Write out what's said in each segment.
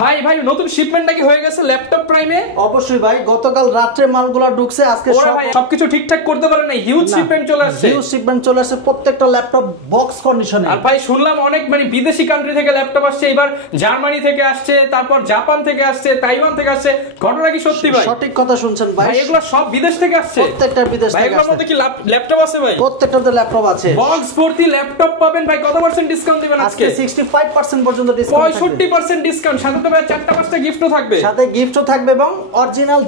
ভাই ভাই নতুন শিপমেন্ট নাকি হয়ে গেছে ল্যাপটপ প্রাইমে? অবশ্যই ভাই, গতকাল রাত্রে মালগুলো ঢুকছে, আজকে সবকিছু ঠিকঠাক করতে পারে না, হিউজ শিপমেন্ট চলে আসছে। হিউজ শিপমেন্ট চলে আসছে, প্রত্যেকটা ল্যাপটপ বক্স কন্ডিশনে। আর ভাই শুনলাম অনেক বিদেশি কান্ট্রি থেকে ল্যাপটপ আসছে, এবার জার্মানি থেকে আসছে, তারপর জাপান থেকে আসছে, তাইওয়ান থেকে আসছে। ঘটনা কি সত্যি ভাই? সঠিক কথা শুনছেন ভাই, এগুলো সব বিদেশ থেকে আসছে। প্রত্যেকটা বিদেশ থেকে আসছে। এগুলোর মধ্যে কি ল্যাপটপ আছে ভাই? প্রত্যেকটাতে ল্যাপটপ আছে। বক্স ভর্তি ল্যাপটপ পাবেন ভাই। কত পার্সেন্ট ডিসকাউন্ট দিবেন আজকে? 65% পর্যন্ত ডিসকাউন্ট, 65% ডিসকাউন্ট, সাথে তো ভাই 4টা 5টা গিফটও থাকবে। সাথে গিফটও থাকবে এবং অরিজিনাল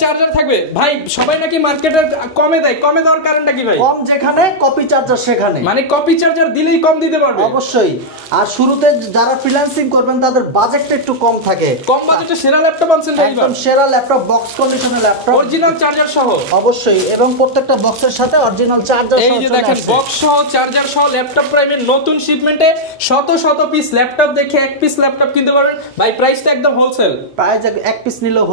চার্জার থাকবে। ভাই সবাই নাকি মার্কেটে কমে দেয়, কমে দেওয়ার কারণটা কি ভাই? কম যেখানে কপি চার্জার সেখানে, মানে কপি চার্জার দিলেই কম দিতে পারবে অবশ্যই। আর শুরুতে যারা ফ্রিল্যান্সিং করবেন তাদের বাজেটটা একটু কম থাকে। কম বাজেটে সেরা ল্যাপটপ আনছেন ভাই, একদম সেরা ল্যাপটপ, বক্স কন্ডিশনের ল্যাপটপ, অরিজিনাল চার্জার সহ। অবশ্যই, এবং প্রত্যেকটা বক্সের সাথে অরিজিনাল চার্জার সহ। এই যে দেখেন বক্স সহ চার্জার সহ ল্যাপটপ প্রাইমের নতুন শিপমেন্টে শত শত পিস ল্যাপটপ দেখে এক পিস ল্যাপটপ কিনতে পারবেন ভাই। প্রাইসটা একদম হোলসেল প্রাইস, এক পিস নিলেও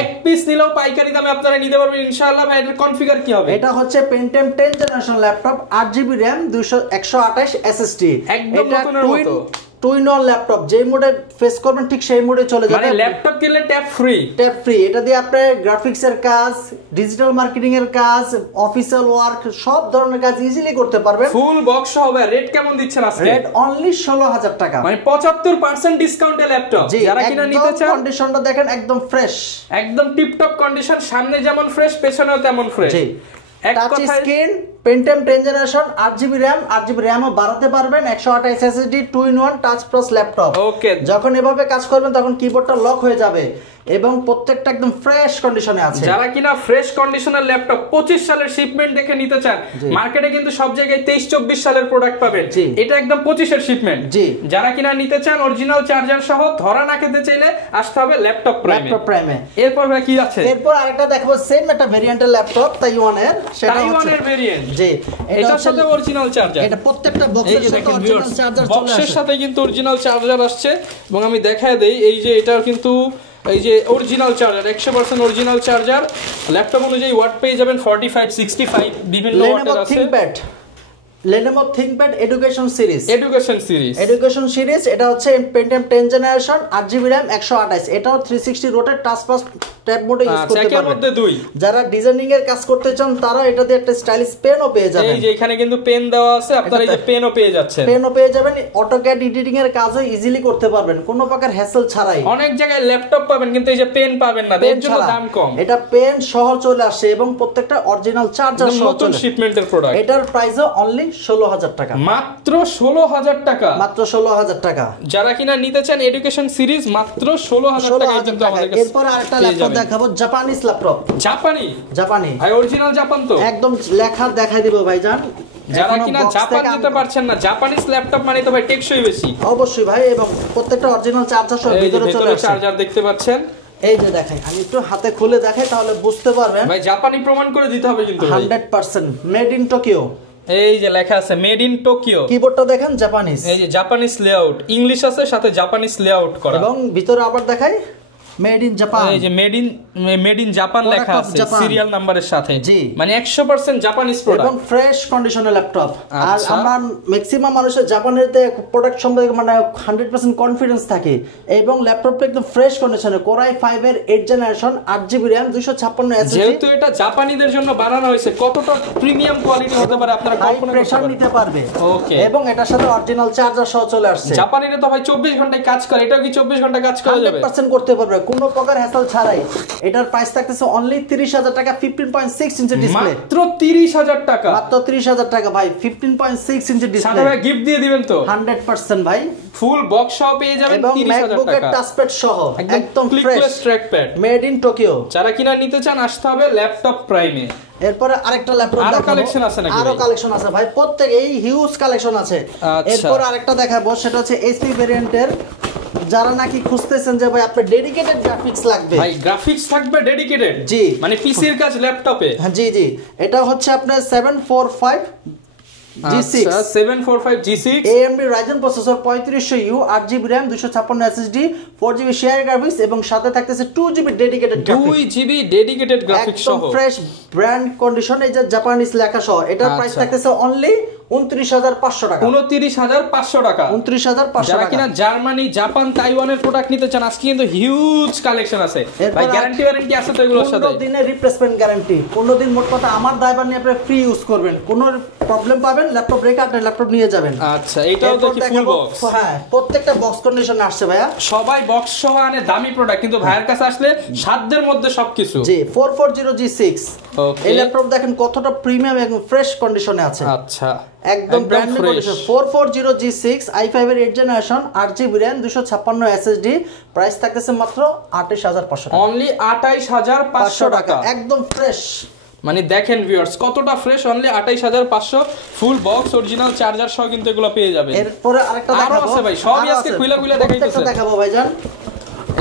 এক পিস নিলেও পাইকারি দামে আপনারা নিতে পারবেন ইনশাআল্লাহ। ভাই এটার কনফিগার কি হবে? এটা হচ্ছে Pentium 10 generation laptop, 8GB RAM, 128 SSD, একদম নতুনের মতো। টুইন অন ল্যাপটপ, যে মোডে ফেস করবেন ঠিক সেই মোডে চলে যাবে। মানে ল্যাপটপ কিনলে ট্যাব ফ্রি। এটা দিয়ে আপনি গ্রাফিক্স এর কাজ, ডিজিটাল মার্কেটিং এর কাজ, অফিসিয়াল ওয়ার্ক, সব ধরনের কাজ ইজিলি করতে পারবেন। ফুল বক্স সহ। হবে। রেট কেমন দিচ্ছেন আজকে? রেট অনলি 16000 টাকা, মানে 75% ডিসকাউন্টে ল্যাপটপ। যারা কিনা নিতে চান, কন্ডিশনটা দেখেন একদম ফ্রেশ, একদম টিপটপ কন্ডিশন, সামনে যেমন ফ্রেশ পেছনেও তেমন ফ্রেশ। জি, touch screen, Pentium 10 generation, 8GB RAM ও বাড়াতে পারবেন, 128 SSD, 2-in-1 touch plus laptop. Okay, যখন এভাবে কাজ করবেন তখন কিবোর্ডটা লক হয়ে যাবে এবং প্রত্যেকটা একদম ফ্রেশ কন্ডিশনে আছে। যারা কিনা ফ্রেশ কন্ডিশনের ল্যাপটপ 25 সালের শিপমেন্ট দেখে নিতে চান, মার্কেটে কিন্তু সব জায়গায় 23-24 সালের প্রোডাক্ট পাবেন, এটা একদম 25 এর শিপমেন্ট। জি, যারা কিনা নিতে চান অরিজিনাল চার্জার সহ, ধরা না খেতে চাইলে আসতে হবে ল্যাপটপ প্রাইমে। এরপর ভাই কি আছে? এরপর আরেকটা দেখাবো, সেম একটা ভেরিয়েন্টের ল্যাপটপ, তাইওয়ানের, সেটা হচ্ছে তাইওয়ানের ভেরিয়েন্ট। জি, এটার সাথে অরিজিনাল চার্জার। এটা প্রত্যেকটা বক্সের সাথে অরিজিনাল চার্জার চলে আসে, বক্সের সাথে কিন্তু অরিজিনাল চার্জার আসছে। এবং আমি দেখায় দেই, এই যে এটার কিন্তু এই যে original charger, 100% original charger. Laptop অনুযায়ী ওয়াট পেয়ে যাবেন 45, 65 বিভিন্ন ওয়াটের আছে। Lenovo ThinkPad এডুকেশন সিরিজ, এটা হচ্ছে Pentium 10 জেনারেশন, 8GB RAM, 128, এটাও 360 রোটেট টাচ প্লাস ট্যাব মোডে ইউজ করতে পারবেন। মধ্যে দুই। যারা ডিজাইনিং এর কাজ করতে চান তারা এটা দিয়ে একটা স্টাইলিশ পেনও পেয়ে যাবেন। এই যে এখানে কিন্তু পেন দেওয়া আছে, আপনারা এই যে পেনও পেয়ে যাচ্ছেন। অটোক্যাড এডিটিং এর কাজও ইজিলি করতে পারবেন কোনো প্রকার হ্যাসেল ছাড়াই। অনেক জায়গায় ল্যাপটপ পাবেন কিন্তু এই যে পেন পাবেন না, এর জন্য দাম কম। এটা পেন সহ চলে আসে এবং প্রত্যেকটা অরিজিনাল চার্জার সহ, নতুন শিপমেন্টের প্রোডাক্ট। এটার প্রাইসও অনলি 16000 টাকা, মাত্র 16000 টাকা, মাত্র 16000 টাকা। যারা কিনা নিতে চান এডুকেশন সিরিজ মাত্র 16000 টাকায় কিন্তু আমাদের কাছে। এরপর আরেকটা ল্যাপটপ দেখাবো, জাপানিজ ল্যাপটপ। জাপানি ভাই, অরিজিনাল জাপান তো একদম লেখা দেখাই দিব ভাইজান। যারা কিনা জাপান যেতে পারছেন না, জাপানিজ ল্যাপটপ মানে তো ভাই টেকসই বেশি। অবশ্যই ভাই, এবং প্রত্যেকটা অরিজিনাল চার্জার সহ ভিতরে চলে আসে। চার্জার দেখতে পাচ্ছেন, এই যে দেখেন, আমি একটু হাতে খুলে দেখাই তাহলে বুঝতে পারবেন। ভাই জাপানি প্রমাণ করে দিতে হবে কিন্তু 100% মেড ইন টোকিও। এই যে লেখা আছে মেড ইন টোকিও, কিবোর্ডটা দেখেন জাপানিজ, এই যে জাপানিজ লেআউট, ইংলিশ আছে সাথে জাপানিজ লেআউট করা, এবং ভিতরে আবার দেখাই মেড ইন জাপান, এই যে মেড ইন জাপান লেখা আছে সিরিয়াল নাম্বারের সাথে। মানে 100% জাপানিজ প্রোডাক্ট এবং ফ্রেশ কন্ডিশনের ল্যাপটপ। আর আমরা ম্যাক্সিমাম মানুষের জাপানের প্রোডাক্ট সম্পর্কে মানে 100% কনফিডেন্স থাকে, এবং ল্যাপটপটা একদম ফ্রেশ কন্ডিশনে, কোরাই 5 এর 8 জেনারেশন, 8GB RAM, 256 SSD। যেহেতু এটা জাপানিদের জন্য বানানো হয়েছে, কতটা প্রিমিয়াম কোয়ালিটি হতে পারে আপনারা কল্পনা করতে নিতে পারবে। ওকে, এবং এটার সাথে অরিজিনাল চার্জার সহ চলে আসছে। জাপানিরা তো ভাই 24 ঘন্টায় কাজ করে, এটাও কি 24 ঘন্টা কাজ করা যাবে? 100% করতে পারবে কোনো প্রকার হ্যাসেল ছাড়াই। এটার প্রাইস থাকতেছে অনলি 30000 টাকা, 15.6 ইঞ্চি ডিসপ্লে, মাত্র 30000 টাকা, মাত্র 30000 টাকা ভাই, 15.6 ইঞ্চি ডিসপ্লে। সাথে গিফট দিয়ে দিবেন তো 100% ভাই, ফুল বক্স সহ পেয়ে যাবেন 30000 টাকা, ম্যাকবুকের টাচপ্যাড সহ একদম fresh trackpad, made in Tokyo. যারা কিনা নিতে চান আসতে হবে ল্যাপটপ প্রাইমে। এরপরে আরেকটা ল্যাপটপ, আরো কালেকশন আছে নাকি? আরো কালেকশন আছে ভাই, প্রত্যেক এই হিউজ কালেকশন আছে। এরপর আরেকটা দেখাবো, সেটা হচ্ছে এইচপি ভেরিয়েন্টের, যারা নাকি খুঁজতেছেন যে ভাই আপনার ডেডিকেটেড গ্রাফিক্স লাগবে, ভাই গ্রাফিক্স থাকবে ডেডিকেটেড, জি, মানে পিসির কাজ ল্যাপটপে। হ্যাঁ জি জি, এটা হচ্ছে আপনার 745 G6, 745 G6 AMD Ryzen processor, 3500U, 8GB RAM, 256 SSD, 4GB share graphics, এবং সাথে থাকতেছে 2GB dedicated graphics, 2GB dedicated graphics সহ, একদম ফ্রেশ ব্র্যান্ড কন্ডিশন, এই যে জাপানিজ লেখা সহ। এটার প্রাইস থাকতেছে অনলি 29,500 টাকা। 29,500 টাকা। 29,500 যারা কিনা জার্মানি, জাপান, তাইওয়ানের প্রোডাক্ট নিতে চান, আজকে কিন্তু হিউজ কালেকশন আছে ভাই। গ্যারান্টি ওয়ারেন্টি আছে তো এগুলোর সাথে? 15 দিনের রিপ্লেসমেন্ট গ্যারান্টি। 15 দিন মোট কথা আমার ড্রাইভার নিয়ে আপনি ফ্রি ইউজ করবেন। কোনো প্রবলেম পাবেন ল্যাপটপ রেখে আপনি ল্যাপটপ নিয়ে যাবেন। আচ্ছা, এটাও তো কি ফুল বক্স? হ্যাঁ, প্রত্যেকটা বক্স কন্ডিশনে আসছে ভাইয়া। সবাই বক্স সহ আনে দামি প্রোডাক্ট, কিন্তু ভাইয়ের কাছে আসলে সাধ্যের মধ্যে সবকিছু। জি, 440G6 ওকে। এই ল্যাপটপ দেখেন কতটা প্রিমিয়াম এবং ফ্রেশ কন্ডিশনে আছে। আচ্ছা, একদম brand new condition. 440G6 i5 এর 8 generation 8GB RAM 256 SSD, price থাকতেছে মাত্র 28,500 টাকা। অনলি 28,500 টাকা, একদম ফ্রেশ। মানে দেখেন ভিউয়ার্স কতটা fresh, only 28,500 full box original charger সহ কিন্তু এগুলো পেয়ে যাবেন। এরপরে আরেকটা দেখাবো আছে ভাই, সবই আজকে খুলে খুলে দেখাইতেছে। দেখাবো ভাইজান,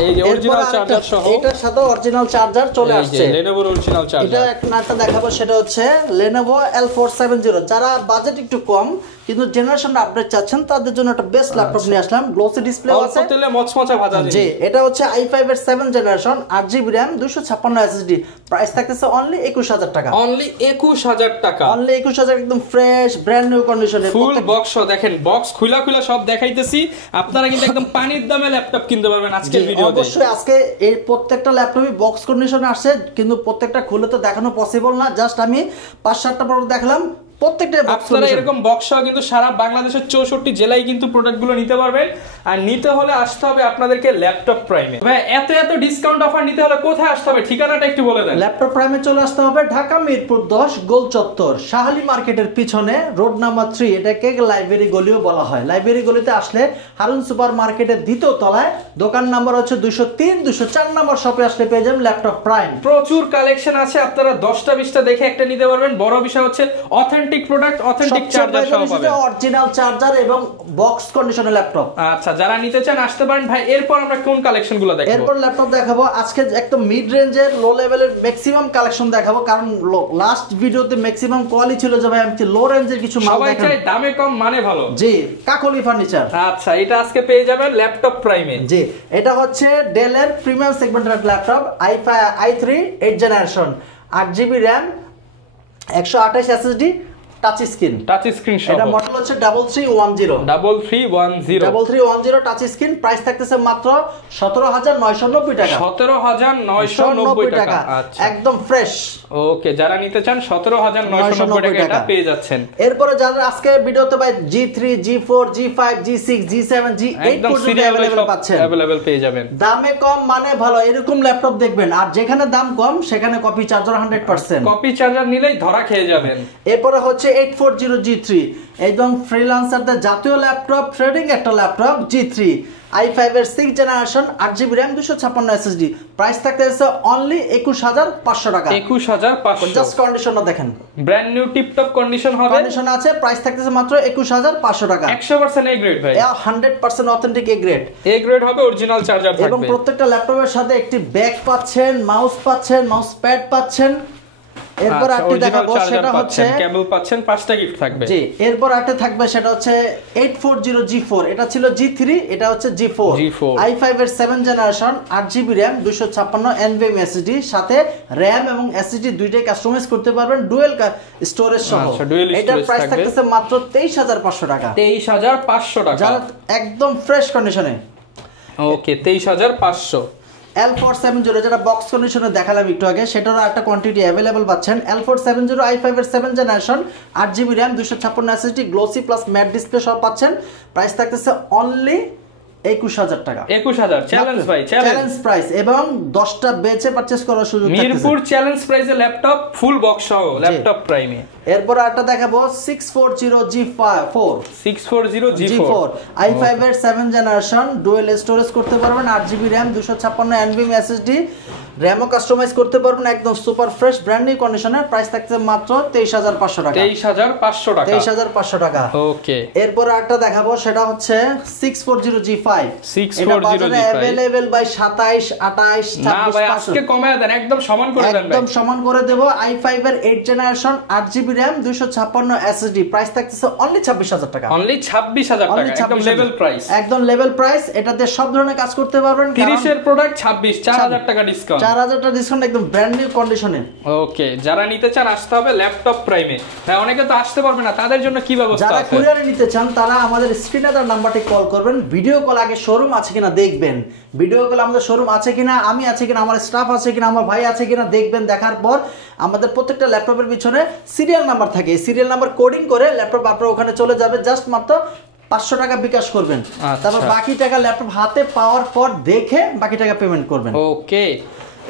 এই যে অরিজিনাল চার্জার সহ, এটার সাথে অরিজিনাল চার্জার চলে আসছে। Lenovo original charger. এটা একটা দেখাবো, সেটা হচ্ছে Lenovo L470। যারা বাজেট একটু কম কিন্তু জেনারেশন আপডেট চাচ্ছেন তাদের জন্য একটা বেস্ট ল্যাপটপ নিয়ে আসলাম। গ্লোসি ডিসপ্লে আছে, অল্প তেলে মচমচা ভাজা জিনিস। জি, এটা হচ্ছে i5 এর 7 generation 8GB RAM 256 SSD, price থাকতেছে অনলি 21,000 টাকা। অনলি 21,000 টাকা। অনলি 21,000, একদম ফ্রেশ ব্র্যান্ড নিউ কন্ডিশনে ফুল বক্স দেখেন, বক্স খুলা খুলা সব দেখাইতেছি। আপনারা কিন্তু একদম পানির দামে ল্যাপটপ কিনতে পারবেন আজকের ভিডিওতে। অবশ্যই আজকে এই প্রত্যেকটা ল্যাপটপই বক্স কন্ডিশনে আসছে, কিন্তু প্রত্যেকটা খুলে তো দেখানো পসিবল না। জাস্ট আমি 5-7টা প্রোডাক্ট দেখালাম, প্রত্যেকটা বক্স আপনারা এরকম বক্স সহ কিন্তু সারা বাংলাদেশের 64 জেলায় কিন্তু প্রোডাক্টগুলো নিতে পারবেন। আর নিতে হলে আসতে হবে আপনাদেরকে ল্যাপটপ প্রাইমে। ভাই এত ডিসকাউন্ট অফার নিতে হলে কোথায় আসতে হবে, ঠিকানাটা একটু বলে দেন। ল্যাপটপ প্রাইমে চলে আসতে হবে ঢাকা মিরপুর 10 গোল চত্বর, শাহালি মার্কেটের পিছনে, রোড নাম্বার 3। এটাকে লাইব্রেরি গলিও বলা হয়। লাইব্রেরি গলিতে আসলে হারুন সুপার মার্কেটের দ্বিতীয় তলায় দোকান নাম্বার হচ্ছে 203, 204 নম্বর শপে আসলে পেয়ে যাবেন ল্যাপটপ প্রাইম। প্রচুর কালেকশন আছে, আপনারা 10টা 20টা দেখে একটা নিতে পারবেন। বড় বিষয় হচ্ছে অথেন্টিক প্রোডাক্ট, অথেন্টিক চার্জার সহ পাবেন, অরিজিনাল চার্জার এবং বক্স কন্ডিশনের ল্যাপটপ। আচ্ছা, যারা নিতে চান আসতে পারেন। ভাই এরপর আমরা কোন কালেকশনগুলো দেখাবো? এরপর ল্যাপটপ দেখাবো আজকে একদম মিড রেঞ্জের, লো লেভেলের ম্যাক্সিমাম কালেকশন দেখাবো। কারণ লাস্ট ভিডিওতে ম্যাক্সিমাম কোয়ালিটি ছিল যে ভাই আমি লো রেঞ্জের কিছু মাল দেখাবো। সবাই চাই দামে কম মানে ভালো। জি, কাকলি ফার্নিচার। আচ্ছা, এটা আজকে পেয়ে যাবেন ল্যাপটপ প্রাইমে। জি, এটা হচ্ছে ডেলের প্রিমিয়াম সেগমেন্টের laptop i3 8 generation 8GB RAM 128 SSD, touch screen সহ। এটা মডেল হচ্ছে 3310 টাচ স্ক্রিন, প্রাইস থাকতেছে মাত্র 17,990 টাকা। 17,990 টাকা, একদম ফ্রেশ। ওকে, যারা নিতে চান 17,990 টাকা এটা পেয়ে যাচ্ছেন। এরপরে যারা আজকে ভিডিওতে ভাই G3, G4, G5, G6, G7, G8 পর্যন্ত अवेलेबल পাচ্ছেন, अवेलेबल পেয়ে যাবেন। দামে কম মানে ভালো, এরকম ল্যাপটপ দেখবেন। আর যেখানে দাম কম সেখানে কপি চার্জার 100%। কপি চার্জার নিলেই ধরা খেয়ে যাবেন। এরপরে হচ্ছে 840G3, একদম ফ্রিল্যান্সারদের জাতীয় ল্যাপটপ, ট্রেডিং একটা ল্যাপটপ G3 i5 এর 6 generation 8GB RAM 256 SSD, price থাকতেছে অনলি 21,500 টাকা। 21,500, জাস্ট কন্ডিশনটা দেখেন, brand new tip top condition হবে, কন্ডিশন আছে। প্রাইস থাকতেছে মাত্র 21,500 টাকা। 100% এ গ্রেড ভাই, 100% অথেন্টিক এ গ্রেড হবে, অরিজিনাল চার্জার থাকবে। এবং প্রত্যেকটা ল্যাপটপের সাথে একটি ব্যাগ পাচ্ছেন, মাউস পাচ্ছেন, মাউস প্যাড পাচ্ছেন। এরপর আরেকটা দেখাবো, সেটা হচ্ছে কেবল পাচ্ছেন, 5টা গিফট থাকবে। জি, এরপর আরেকটা থাকবে, সেটা হচ্ছে 840G4। এটা ছিল G3, এটা হচ্ছে G4 i5 এর 7 generation 8GB RAM 256 NVMe SSD, সাথে RAM এবং SSD দুইটাই কাস্টমাইজ করতে পারবেন ডুয়াল স্টোরেজ সহ। এটার প্রাইস থাকতেছে মাত্র 23,500 টাকা। 23,500 টাকা, যারা একদম ফ্রেশ কন্ডিশনে। ওকে, 23,500। L470 যেটা বক্স কন্ডিশনে দেখালাম একটু আগে, সেটারও একটা কোয়ান্টিটি अवेलेबल পাচ্ছেন। L470 i5 এর 7 generation 8GB RAM 256 SSD, glossy plus mat display সব পাচ্ছেন। প্রাইস থাকতেছে অনলি 21,000 টাকা। 21,000 চ্যালেঞ্জ ভাই, চ্যালেঞ্জ প্রাইস, এবং 10টা বেচে পারচেজ করার সুযোগ থাকতেছে। মিরপুর চ্যালেঞ্জ প্রাইসে ল্যাপটপ ফুল বক্স সহ ল্যাপটপ প্রাইমে। এরপর আরেকটা দেখাবো 640G4 640G4 i5 এর 7 জেনারেশন, ডুয়াল স্টোরেজ করতে পারবেন, 8GB RAM 256 NVMe SSD, র‍্যামও customise করতে পারবেন, একদম সুপার ফ্রেশ ব্র্যান্ড নিউ কন্ডিশনের। প্রাইস থাকছে মাত্র 23,500 টাকা। 23,500 টাকা। 23,500 টাকা। ওকে, এরপর আরেকটা দেখাবো, সেটা হচ্ছে 640G5 এটা বাজারে अवेलेबल ভাই 27 28 26 ভাই আজকে কমায় দেন, একদম সমান করে দেন, একদম সমান করে দেব। i5 এর 8 generation 8GB RAM 256 SSD, price থাকতেছে অনলি 26000 টাকা। অনলি 26000 টাকা, একদম লেভেল প্রাইস, একদম লেভেল প্রাইস। এটাতে সব ধরনের কাজ করতে পারবেন। 30 এর প্রোডাক্ট 26, 4000 টাকা ডিসকাউন্ট, 4000 টাকা ডিসকাউন্ট, একদম ব্র্যান্ড নিউ কন্ডিশনে। ওকে, যারা নিতে চান আসতে হবে ল্যাপটপ প্রাইমে। ভাই অনেকে তো আসতে পারবে না, তাদের জন্য কি ব্যবস্থা আছে? যারা কুরিয়ারে নিতে চান তারা আমাদের স্ক্রিনে তার নাম্বারটি কল করবেন, ভিডিও কল আগে শোরুম আছে কিনা দেখবেন, ভিডিও কল আমাদের শোরুম আছে কিনা, আমি আছে কিনা, আমার স্টাফ আছে কিনা, আমার ভাই আছে কিনা দেখবেন। দেখার পর আমাদের প্রত্যেকটা ল্যাপটপের পিছনে সিরিয়াল নাম্বার থাকে, এই সিরিয়াল নাম্বার কোডিং করে ল্যাপটপ আপনার ওখানে চলে যাবে। জাস্ট মাত্র 500 টাকা বিকাশ করবেন, তারপর বাকি টাকা ল্যাপটপ হাতে পাওয়ার পর দেখে বাকি টাকা পেমেন্ট করবেন। ওকে,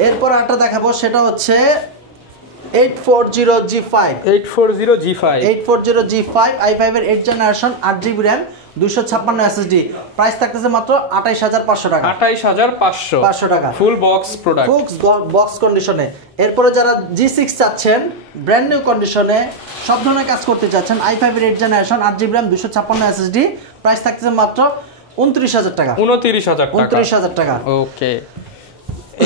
এরপর একটা দেখাবো, সেটা হচ্ছে 840G5 i5 এর 8 generation 8GB RAM 256 SSD, price থাকতেছে মাত্র 28500 টাকা। 28500 টাকা, full box product, full box কন্ডিশনে। এরপরে যারা G6 চাচ্ছেন ব্র্যান্ড নিউ কন্ডিশনে, সব ধরনের কাজ করতে চাচ্ছেন, i5 এর 8 generation 8GB RAM 256 SSD, price থাকতেছে মাত্র 29000 টাকা। 29000 টাকা। ওকে,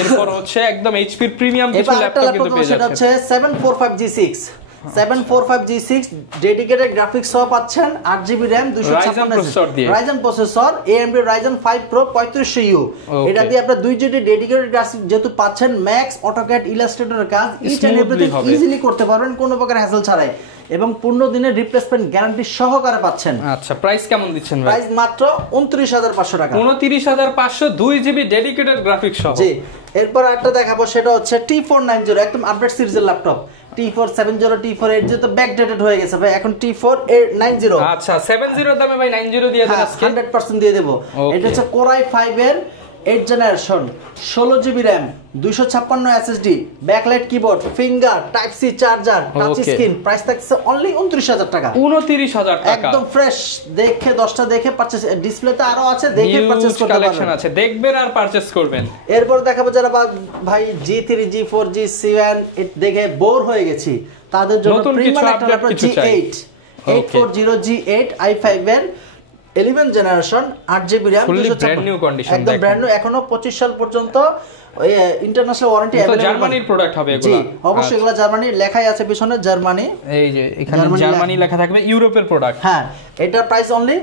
এরপর হচ্ছে একদম এইচপি প্রিমিয়াম কিছু ল্যাপটপ কিন্তু পেয়ে যাচ্ছেন। সেটা হচ্ছে 745G6 ডেডিকেটেড গ্রাফিক্স সহ পাচ্ছেন, 8GB RAM 256 Ryzen processor, AMD Ryzen 5 Pro 3500U। এটা দিয়ে আপনারা 2GB ডেডিকেটেড গ্রাফিক্স যেহেতু পাচ্ছেন, ম্যাক্স, অটোক্যাড, ইলাস্ট্রেটরের কাজ ইচ এন্ড এভরিথিং ইজিলি করতে পারবেন কোনো প্রকার হ্যাসেল ছাড়াই, এবং 15 দিনের রিপ্লেসমেন্ট গ্যারান্টি সহকারে পাচ্ছেন। আচ্ছা, প্রাইস কেমন দিচ্ছেন ভাই? প্রাইস মাত্র 29500 টাকা। 29500 2GB ডেডিকেটেড গ্রাফিক্স সহ। জি, এরপর একটা দেখাবো, সেটা হচ্ছে T490, একদম আপডেট সিরিজের ল্যাপটপ। T470 T480 তো ব্যাকডেটেড হয়ে গেছে ভাই, এখন T490। আচ্ছা, 70 এর দামে ভাই 90 দিয়ে দেন আজকে, 100% দিয়ে দেব। এটা হচ্ছে Core i5 এর 8 generation 16GB RAM 256 SSD, backlight keyboard, finger, type C charger, touch screen, price থাকছে অনলি 29000 টাকা। 29000 টাকা, একদম ফ্রেশ। দেখে 10টা দেখে পারচেজ, ডিসপ্লেতে আরো আছে, দেখে পারচেজ করতে পারবেন, কালেকশন আছে, দেখবেন আর পারচেজ করবেন। এরপর দেখাবো যারা ভাই G3 G4 G7 দেখে বোর হয়ে গেছি, তাদের জন্য প্রিমিয়াম একটা ল্যাপটপ G8 840G8 i5 এর 11 জেনারেশন 8GB RAM, একদম ব্র্যান্ড নিউ, এখনো 25 সাল পর্যন্ত ইন্টারন্যাশনাল ওয়ারেন্টি अवेलेबल। জার্মানির প্রোডাক্ট হবে এগুলো? জি, অবশ্যই এগুলো জার্মানি, লেখাই আছে পিছনে জার্মানি, এই যে এখানে জার্মানি লেখা থাকবে, ইউরোপের প্রোডাক্ট। হ্যাঁ, এটা প্রাইস অনলি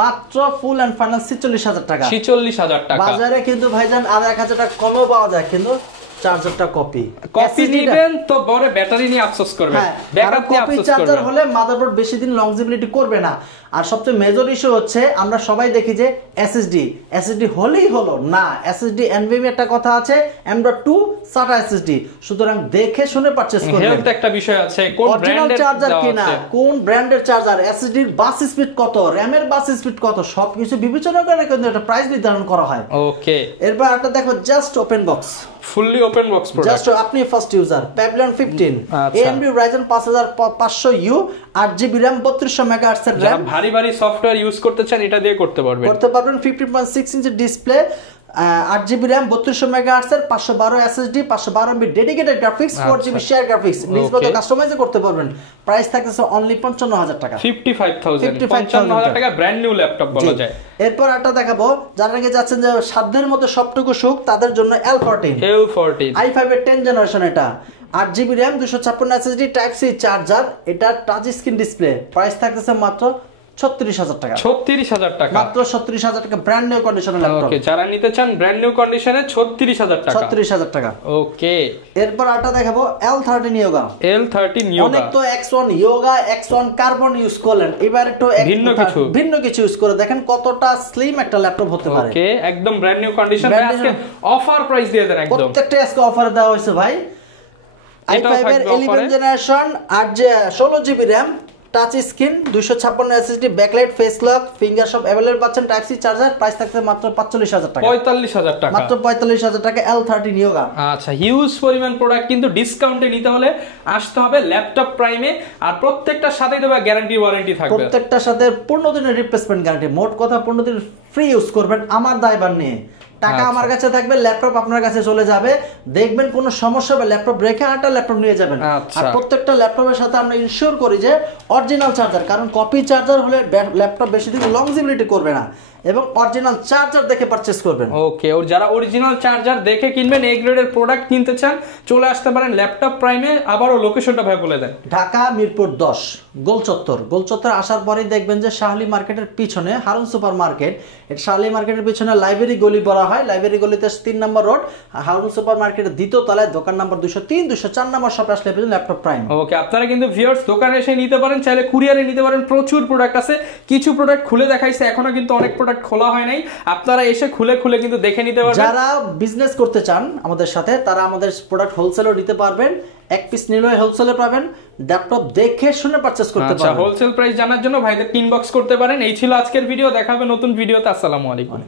মাত্র ফুল এন্ড ফাইনাল 46000 টাকা। 46000 টাকা। বাজারে কিন্তু ভাইজান আর 1000 টাকা কমও পাওয়া যায়, কিন্তু চার্জারটা কপি নেবেন তো বড় ব্যাটারি নিয়ে আফসোস করবেন, ব্যাকআপ নিয়ে আফসোস করবেন। চার্জার হলে মাদারবোর্ড বেশি দিন লংজিবিলিটি করবে না। আর সবচেয়ে মেজর ইস্যু হচ্ছে, আমরা সবাই দেখি যে এসএসডি হলেই হলো না, এসএসডি এনভিএম একটা কথা আছে, M.2 SATA এসএসডি, সুতরাং দেখে শুনে পারচেজ করবেন। হেলথ একটা বিষয় আছে, কোন ব্র্যান্ডের চার্জার কিনা, কোন ব্র্যান্ডের চার্জার, এসএসডির বাস স্পিড কত, র‍্যামের বাস স্পিড কত, সবকিছু বিবেচনা করে কিন্তু একটা প্রাইস নির্ধারণ করা হয়। ওকে, এরপর একটা দেখো just open box, fully open box product. Just আপনি first user, Pavilion 15 AMD Ryzen 5500U 8GB RAM 3200 MHz এর RAM, ভারী ভারী সফটওয়্যার ইউজ করতে চান এটা দিয়ে করতে পারবেন। 15.6 inch display, 8GB RAM 3200 MHz এর 512 SSD, 512 MB dedicated graphics, 4GB share graphics, নিজমতো কাস্টমাইজ করতে পারবেন। প্রাইস থাকতেছে অনলি 55000 টাকা। 55000 টাকা ব্র্যান্ড নিউ ল্যাপটপ বলা যায়। এরপর একটা দেখাবো, যারা নাকি যাচ্ছেন যে সাধ্যের মতো সবটুকু সুখ, তাদের জন্য L14 i5 এর 10 জেনারেশন, এটা 8GB RAM 256 SSD, type C charger, এটা টাচ স্ক্রিন ডিসপ্লে, প্রাইস থাকতেছে মাত্র 36000 টাকা। 36000 টাকা, মাত্র 36000 টাকা, ব্র্যান্ড নিউ কন্ডিশনের ল্যাপটপ। ওকে, যারা নিতে চান ব্র্যান্ড নিউ কন্ডিশনে 36000 টাকা। 36000 টাকা। ওকে, এরপর আটা দেখাবো L13 Yoga। অনেক তো X1 Yoga, X1 carbon use করলেন, এবার একটু ভিন্ন কিছু ইউজ করে দেখেন কতটা স্লিম একটা ল্যাপটপ হতে পারে। ওকে, একদম ব্র্যান্ড নিউ কন্ডিশন, আজকে অফার প্রাইস দিয়ে দেন একদম। প্রত্যেকটা আজকে অফারে দেওয়া হয়েছে ভাই। i5 এর 11 generation 16GB RAM, touch screen, 256 SSD, backlight, face lock, finger সব अवेलेबल পাচ্ছেন, টাইপ সি চার্জার, প্রাইস থাকছে মাত্র 45000 টাকা। 45000 টাকা, মাত্র 45000 টাকা L13 Yoga। আচ্ছা, হিউজ পরিমাণ প্রোডাক্ট, কিন্তু ডিসকাউন্টে নিতে হলে আসতে হবে ল্যাপটপ প্রাইমে, আর প্রত্যেকটার সাথেই দেওয়া গ্যারান্টি ওয়ারেন্টি থাকবে, প্রত্যেকটার সাথে 15 দিনের রিপ্লেসমেন্ট গ্যারান্টি। মোট কথা 15 দিন ফ্রি ইউজ করবেন আমার দায়ভার নিয়ে, টাকা আমার কাছে থাকবে, ল্যাপটপ আপনার কাছে চলে যাবে, দেখবেন কোনো সমস্যা হবে ল্যাপটপ রেখে আরেকটা ল্যাপটপ নিয়ে যাবেন। আর প্রত্যেকটা ল্যাপটপের সাথে আমরা ইনশিওর করি যে অরিজিনাল চার্জার, কারণ কপি চার্জার হলে ল্যাপটপ বেশি দিন লংজিবিলিটি করবে না। এবং অরিজিনাল চার্জার দেখে পারচেজ করবেন। ওকে, ওর যারা অরিজিনাল চার্জার দেখে কিনবেন, এই গ্রেডের প্রোডাক্ট কিনতে চান, চলে আসতে পারেন ল্যাপটপ প্রাইমে। আবারও লোকেশনটা ভাই বলে দেন। ঢাকা মিরপুর 10 গোলচত্বর। গোলচত্বর আসার পরেই দেখবেন যে শাহলি মার্কেটের পিছনে হারুন সুপার মার্কেট, এটা শাহলি মার্কেটের পিছনে লাইব্রেরি গলি বলা হয়। লাইব্রেরি গলিতে 3 নম্বর রোড, হারুন সুপার মার্কেটের দ্বিতীয় তলায় দোকান নাম্বার 203 204 নম্বর শপে আসলে পেয়ে ল্যাপটপ প্রাইম। ওকে, আপনারা কিন্তু ভিউয়ার্স দোকানে এসে নিতে পারেন, চাইলে কুরিয়ারে নিতে পারেন। প্রচুর প্রোডাক্ট আছে, কিছু প্রোডাক্ট খুলে দেখাইছে, এখনো কিন্তু অনেক প্রোডাক্ট খোলা হয় নাই। আপনারা এসে খুলে খুলে কিন্তু দেখে নিতে পারবেন। যারা বিজনেস করতে চান আমাদের সাথে, তারা আমাদের প্রোডাক্ট হোলসেলও নিতে পারবেন। এক পিস নিলে হোলসেলে পাবেন, ল্যাপটপ দেখে শুনে পারচেজ করতে পারবেন। আচ্ছা, হোলসেল প্রাইস জানার জন্য ভাইদের ইনবক্স করতে পারেন। এই ছিল আজকের ভিডিও, দেখা হবে নতুন ভিডিওতে। আসসালামু আলাইকুম।